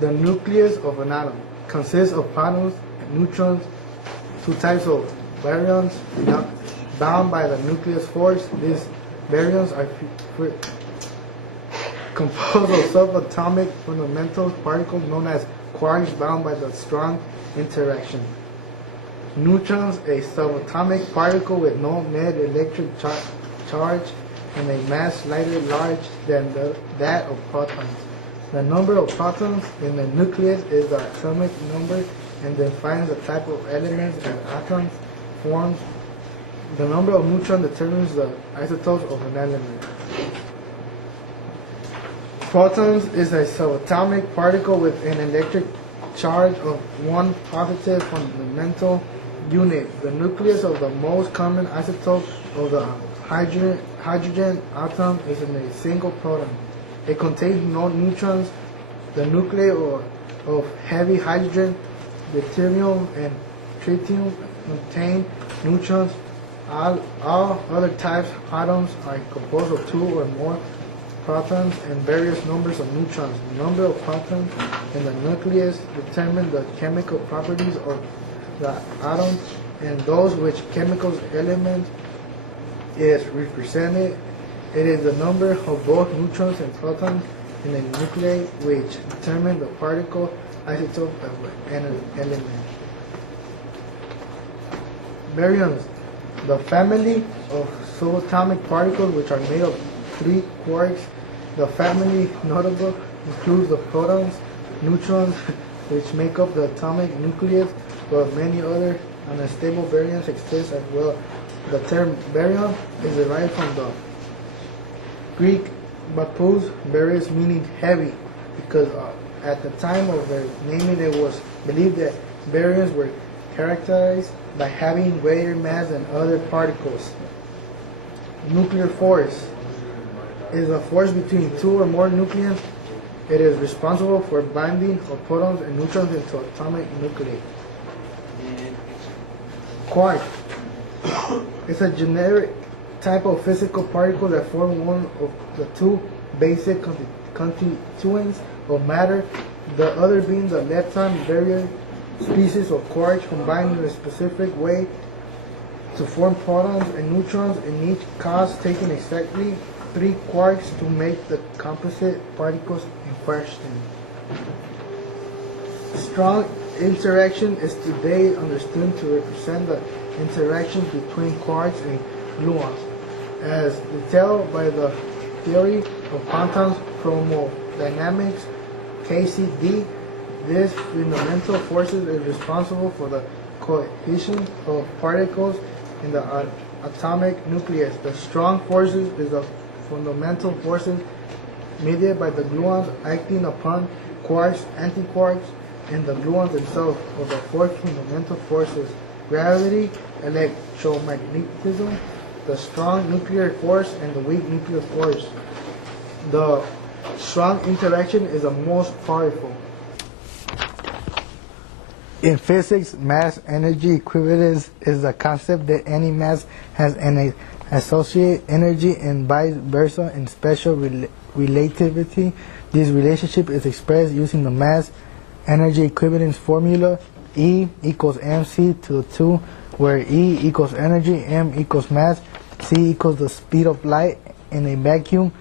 The nucleus of an atom consists of protons and neutrons, two types of baryons bound by the nucleus force. These baryons are composed of subatomic fundamental particles known as quarks bound by the strong interaction. Neutrons, a subatomic particle with no net electric charge and a mass slightly larger than that of protons. The number of protons in the nucleus is the atomic number and defines the type of elements and atoms formed. The number of neutrons determines the isotopes of an element. Protons is a subatomic particle with an electric charge of 1 positive fundamental unit. The nucleus of the most common isotope of the hydrogen atom is in a single proton. It contains no neutrons. The nuclei of heavy hydrogen, deuterium, and tritium contain neutrons. All other types of atoms are composed of 2 or more protons and various numbers of neutrons. The number of protons in the nucleus determine the chemical properties of the atom, and those which chemical element is represented. It is the number of both neutrons and protons in a nuclei which determine the particle isotope of an element. Baryons, the family of subatomic particles which are made of 3 quarks. The family notable includes the protons, neutrons, which make up the atomic nucleus, but many other unstable baryons exist as well. The term baryon is derived from the Greek bapous, baryos, meaning heavy, because at the time of their naming it was believed that baryons were characterized by having greater mass than other particles. Nuclear force is a force between 2 or more nucleons. It is responsible for binding of protons and neutrons into atomic nuclei. Quark is a generic type of physical particle that form one of the 2 basic constituents of matter, the other being the lepton. Various species of quarks combine in a specific way to form protons and neutrons, in each case taking exactly 3 quarks to make the composite particles in question. Strong interaction is today understood to represent the interactions between quarks and gluons, as detailed by the theory of quantum chromodynamics, KCD. This fundamental forces is responsible for the cohesion of particles in the atomic nucleus. The strong forces is the fundamental forces mediated by the gluons acting upon quarks, antiquarks, and the gluons themselves. Of the 4 fundamental forces: gravity, electromagnetism, the strong nuclear force, and the weak nuclear force. The strong interaction is the most powerful. In physics, mass-energy equivalence is the concept that any mass has an associated energy and vice versa. In special relativity, this relationship is expressed using the mass-energy equivalence formula: E equals mc to the 2, where E equals energy, m equals mass, c equals the speed of light in a vacuum.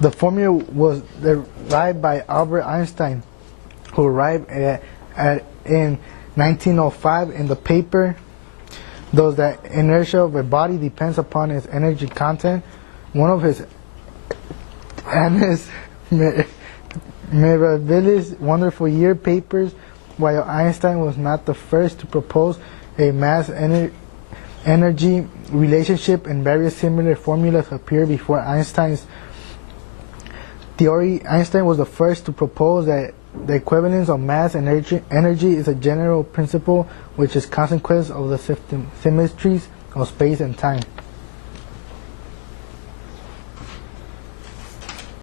The formula was derived by Albert Einstein, who arrived in 1905 in the paper, "Thus the inertia of a body depends upon its energy content." One of his mirabilis wonderful year papers. While Einstein was not the first to propose a mass-energy relationship, and various similar formulas appeared before Einstein's theory, Einstein was the first to propose that the equivalence of mass and energy is a general principle which is consequence of the symmetries of space and time.